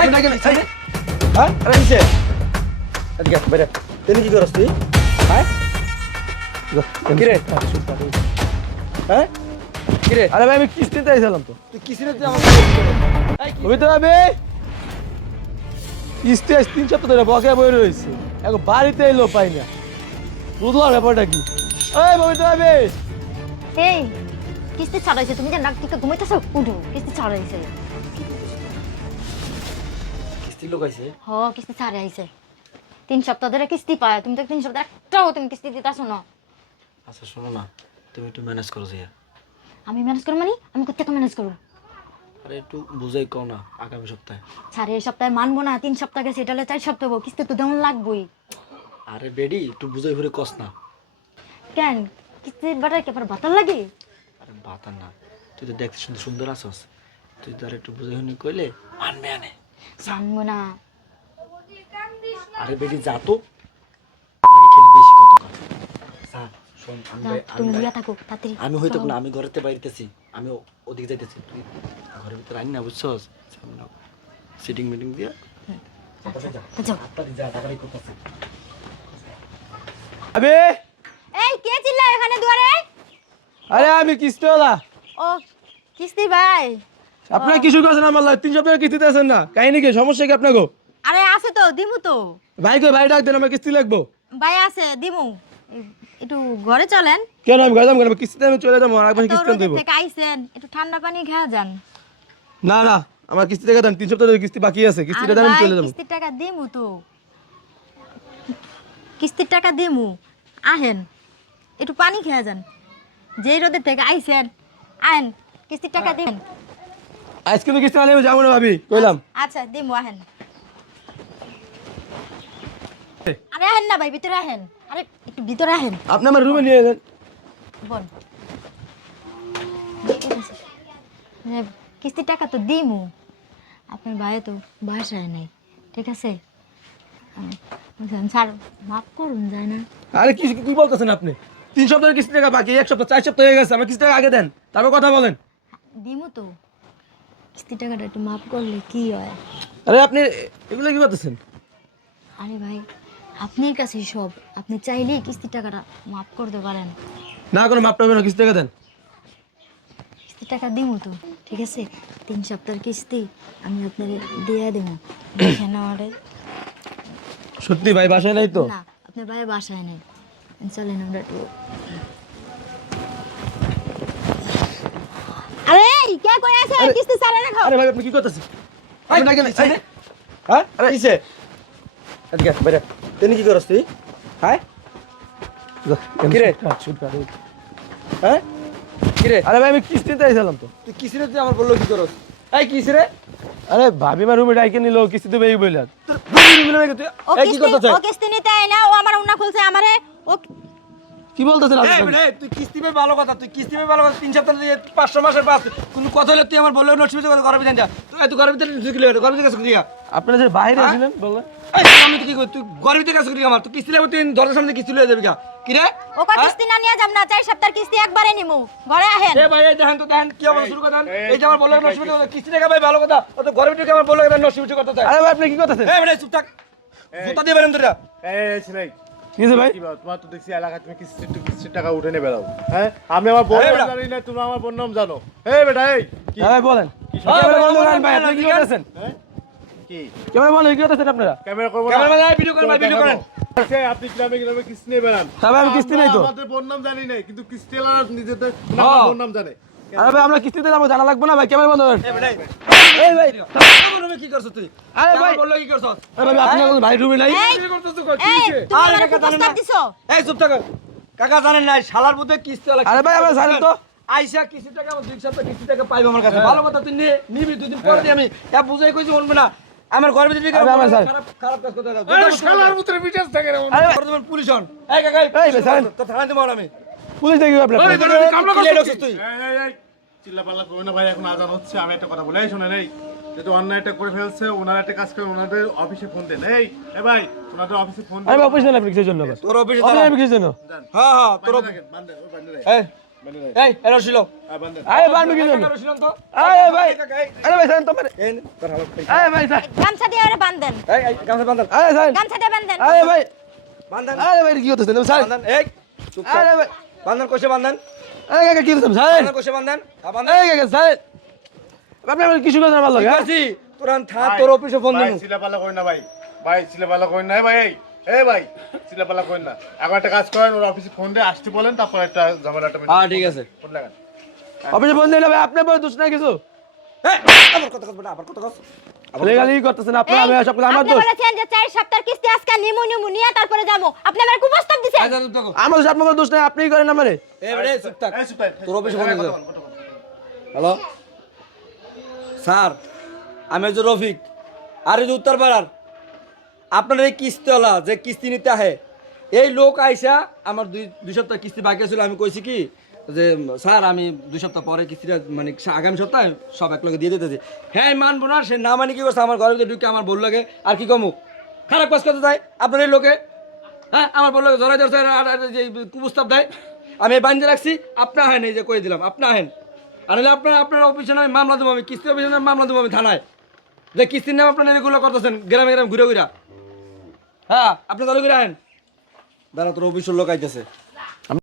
I না কেন হ্যাঁ আরে নিচে আজকে বাইরে তুই কি করছ তুই হ্যাঁ কি রে হ্যাঁ কি রে আরে ভাই আমি কিস্তিতে আইছিলাম তো তুই কিসিরে তুই আমাকে তুমি তো ভাবে কিস্তি আজ 3 সপ্তাহ ধরে বকে বই রয়েছে এখন বাড়িতে এলো পাই না বুঝলাম ব্যাপারটা কি এই বই তো ভাবে এই কিস্তি ছাড়াইছে তুমি যে নাক টিকা ঘুমাইতেছো উঠো কিস্তি ছাড়াইছে কিস্তি লোকাইছে হ কিস্তি ছাড়াইছে 3 সপ্তাহ ধরে কিস্তি পায় তুমি তো 3 সপ্তাহ একটাও তুমি কিস্তি দিতাছো না আচ্ছা শোনো না তুমি একটু ম্যানেজ করো যাইয়া আমি ম্যানেজ করব মানে আমি কোথা ম্যানেজ করব আরে একটু বুঝাই কও না আগামী সপ্তাহে ছাড়ে এই সপ্তাহে মানবো না 3 সপ্তাহ গেছে এটা 4 সপ্তাহ হবো কিস্তি তো তেমন লাগবেই আরে বেডি একটু বুঝাই ফিরে কস না কেন কিস্তি বাটার কি আবার বাতার লাগে আরে বাতা না তুই তো দেখতে সুন্দর সুন্দর আছস তুই তো আর একটু বুঝাই হুনি কইলে মানবে আনে মানবো না আরে বেডি যা তো আগে খেলি বেশি কথা কর যা শোন তুমি ইয়া থাকো তাড়াতাড়ি আমি হইতো না আমি ঘরেতে বাইরেতেছি আমি ওদিকে যাইতেছি তুই ঘরের ভিতরে আইন না বুঝছস সামনে সিটিং মিটিং দিয়া যাও যা টাকাই করতেছি আবে এই কে চিল্লায় এখানে দুয়ারে আরে আমি কিস্তিওয়ালা ও কিস্তি ভাই আপনারা কিছু করছেন আমার লাগে 3 সপ্তাহ কিস্তিতে আছেন না কাহিনী কি সমস্যা কি আপনাকে আরে আছে তো দিমু তো ভাই কই ভাই ডাক দেন আমার কিস্তি লাগবো ভাই আছে দিমু একটু ঘরে চলেন কেন আমি গাইলাম কেন কিস্তিতে আমি চলে যাবো আরেকবার কিস্তি রোদ দেব থেকে আইছেন একটু ঠান্ডা পানি খাওয়া যান না না আমার কিস্তি টাকা দেন 3 সপ্তাহ ধরে কিস্তি বাকি আছে কিস্তিটা আরে দেন আমি ভাই, চলে যাবো কিস্তির টাকা দিমু তো কিস্তির টাকা দিমু আহেন একটু পানি খেয়ে যান যেই রোদের থেকে আইছেন আহেন কিস্তির টাকা দিন আজকে তো কিস্তি আনলে যাবো না ভাবি কইলাম আচ্ছা দিমু আহেন আরে আহেন না ভাই ভিতরে আহেন আরে একটু ভিতরে আহেন আপনি আমার রুমে নিয়ে যান বল কিস্তির টাকা তো দিমু আপনার ভাই তো বাসায় নাই ঠিক আছে স্যার মাফ করুন যায় না আরে কি কি বলতেছেন আপনি 3 সপ্তাহের কিস্তি টাকা বাকি 1 সপ্তাহ 4 সপ্তাহ হয়ে গেছে আমার কিস্তি টাকা আগে দেন তারপর কথা বলেন দিমু তো কিস্তির টাকাটা একটু মাফ করলে কি হয় আরে আপনি এগুলো কি করতেছেন আরে ভাই আপনার কাছে সব আপনি চাইলেই কিস্তির টাকাটা মাফ করতে পারেন না কোনো মাপ টাবে না কিস্তি টাকা দেন কিস্তির টাকা দিমু তো ঠিক আছে 3 সপ্তাহের কিস্তি আমি আপনাকে দিয়ে দেবো দেখেন আমারে সত্যি ভাই বাসায় নাই তো না আপনার ভাই বাসায় নেই চলেন আমরা একটু আরে কে কই আছে কিস্তি সারা রাখো আরে ভাই আপনি কি করতেছেন আই না কেন হ্যাঁ আরে কিসে আজকে বাইরে তুই কি করছ তুই হ্যাঁ কি রে? হ্যাঁ কি রে আরে ভাই আমি কিস্তিতে আইছিলাম তো তুই কিসিরে তুই আমার বললো কি করছ এই কিসিরে আরে ভাবি মা রুমে ডাইকে নিল কিস্তি দেবে এই বইলা তোর বুঝি মিলে না তুই ও এই কি কিস্তি করতেছ ও কিস্তি নিতে আয় না ও আমার উন্না খুলছে আমারে ও কি বলতেছেন এই আপনি বেটা তুই কিস্তি পে ভালো কথা তুই কিস্তি পে ভালো কথা 3 সপ্তাহ দিয়ে 500 মাসের পাস কোন কথা হলে তুই আমার বললো নসিবে কথা ঘরে ভিতরে যা তুই এত ঘরে ভিতরে ঢুকলি ঘরে ভিতরে কাছে দিয়া আপনারা যে বাইরে আছিলেন বললেন এই আমি তো কি কই তুই ঘরে ভিতরে কাছে আমার তুই কিস্তি লাগবে তুই দরজার সামনে কিস্তি লয়ে যাবি কি কি রে ও কো কিস্তি না নিয়া যাম না 4 সপ্তাহের কিস্তি একবারে নিমু ঘরে আহেন এ ভাই এই দেখেন কি আবার শুরু করেন এই যে আমার বললো নসিবে কথা কিস্তি টাকা ভাই ভালো কথা ও তো ঘরে ভিতরে আমার বললো নসিবে কথা চাই আরে ভাই আপনি কি করতেছেন এই বেটা চুপ থাক জুতা দিয়ে বেরেন তোরা এই ছেলে কি হইছে ভাই কি বল তোমার তো দেখছি এলাকা তুমি কিস্তির টাকা উঠে নে বেড়াও হ্যাঁ আমি আমার বোন এই বেটা। জানি না তুমি আমার বোন নাম জানো এই বেটা এই কি হ্যাঁ ভাই বলেন ক্যামেরা বন্ধ করেন ভাই আপনি কি করতেছেন হ্যাঁ? কি ক্যামেরা বন্ধ কি করতেছেন আপনারা ক্যামেরা করবো না ক্যামেরাম্যান এই ভিডিও করেন ভাই ভিডিও করেন সে আপনি গ্রামে গ্রামে কিস্তি নিয়ে বেড়ান তা ভাই আমি কিস্তি নাই তো আমাদের বোন নাম জানি নাই কিন্তু কিস্তি এলাকা নিজেদের নাম বোন নাম জানে আরে ভাই আমরা কিস্তিতে যাবো জানা লাগবে না ভাই ক্যামেরা বন্ধ করেন এই বেটা এই ভাই তুমি কি করছ তুই আরে ভাই বললো কি করছ আরে ভাই আপনি এখন ভাই রুমে নাই এই কি করছ তুই এই তুমি আরে আমারে কাকা জানেন প্রস্তাব না। দিছো এই চুপ থাক কাকা জানেন না শালার বুদ্ধে কিস্তি আলা আরে ভাই আমরা জানেন তো আইসা কিস্তি টাকা আমার 2 সপ্তাহ কিস্তি টাকা পাইবো আমার কাছে ভালো কথা তুই নিবি 2 দিন পরে দিয়ে আমি এক বুঝাই কইছি শুনবে না আমার ঘরের ভিতরে আরে আমার স্যার। খারাপ কাজ করতে দাও আরে শালার ভিতরে বিটাস থাকে রে আরে তুমি পুলিশ হন এই কাকা এই বেচারেন। তো থানায় দেবো আমি পুলিশ দেখি আপনার তুই এই চিল্লা পাল্লা করবে না ভাই এখন আজান হচ্ছে আমি একটা কথা বলে এই শোনেন এই যেহেতু অন্যায়টা করে ফেলছে ওনারা একটা কাজ করে ওনাদের অফিসে ফোন দেন এই ভাই ওনাদের অফিসে ফোন আমি অফিস না আপনি কিসের জন্য তোর অফিসে অফিস আমি কিসের জন্য হ্যাঁ তোর বান্ধে এই এই এরা ছিল আরে বানবে কি জন্য রশিলন তো আরে ভাই আরে ভাই সাইন তো মারে এই তোর হালত আরে ভাই সাইন গামছা দিয়ে ওরে বাঁধেন, এই গামছা বাঁধেন আরে সাইন গামছা দিয়ে বাঁধেন। আরে ভাই বাঁধেন আরে ভাই কি হচ্ছে সাইন বাঁধেন এই চুপ আরে ভাই বাঁধেন কইছে বাঁধেন আরে কাকা কি হচ্ছে সাইন বাঁধেন কইছে বাঁধেন বাঁধেন আরে কাকা সাইন আপনি আমার কিছু কথা ভালো লাগে কাছি তোরান থা তোর অফিসে ফোন ভাই দিমু চিল্লাপাল্লা করেন না ভাই ভাই চিল্লাপাল্লা করেন না ভাই এই ভাই চিল্লাপাল্লা করেন না এখন একটা কাজ করেন ওর অফিসে ফোন দিয়ে আসতে বলেন তারপর একটা ঝামেলাটা হ্যাঁ ঠিক আছে ফোন লাগান অফিসে বন্ধ হইলো ভাই আপনি বড় দোষ না কিছু এই আবার কত কথা আবার কত কথা লেগালি করতেছেন আপনি আমি সব কিছু আমার আপনি দোষ বলেছেন যে 4 সপ্তাহের কিস্তি আজকে নিমু নিয়ে তারপরে যাবো, আপনি আমার কুপ্রস্তাব দিছেন। আচ্ছা চুপ থাকো আমার দোষ আপনার দোষ নাই আপনিই করেন আমারে এই রে চুপ থাক এই চুপ থাক। তোর অফিসে ফোন কথা দিছে বল, কথা বল। হ্যালো স্যার আমি যে রফিক আর এই যে উত্তরপাড়ার আপনার এই কিস্তিওয়ালা যে কিস্তি নিতে আহে এই লোক আইসা আমার দুই সপ্তাহ কিস্তি বাকি ছিল আমি কইছি কি যে স্যার আমি 2 সপ্তাহ পরে কিস্তিটা মানে আগামী সপ্তাহে সব এক লগে দিয়ে দিতেছি হ্যাঁ মানবো না সে না মানে কি করছে আমার ঘরের ভিতরে ঢুকে আমার বল লাগে আর কি কমুক খারাপ কাজ করতে যায় আপনার এই লোকে হ্যাঁ আমার বল লাগে জড়াই ধরছে আর যে কুপ্রস্তাব দেয় আমি বান্ধে রাখছি আপনি আহেন এই যে কই দিলাম আপনি আহেন আর হলে আপনার অফিসে নয় মামলা দেবো আমি কিস্তি অফিসে নয় মামলা দেবো আমি থানায় যে কিস্তির নাম আপনার এগুলো করতেছেন গ্রামে গ্রামে ঘুরে ঘুরা হ্যাঁ আপনি তাহলে ঘুরে আহেন দাঁড়া তোর অফিসের লোক আইতেছে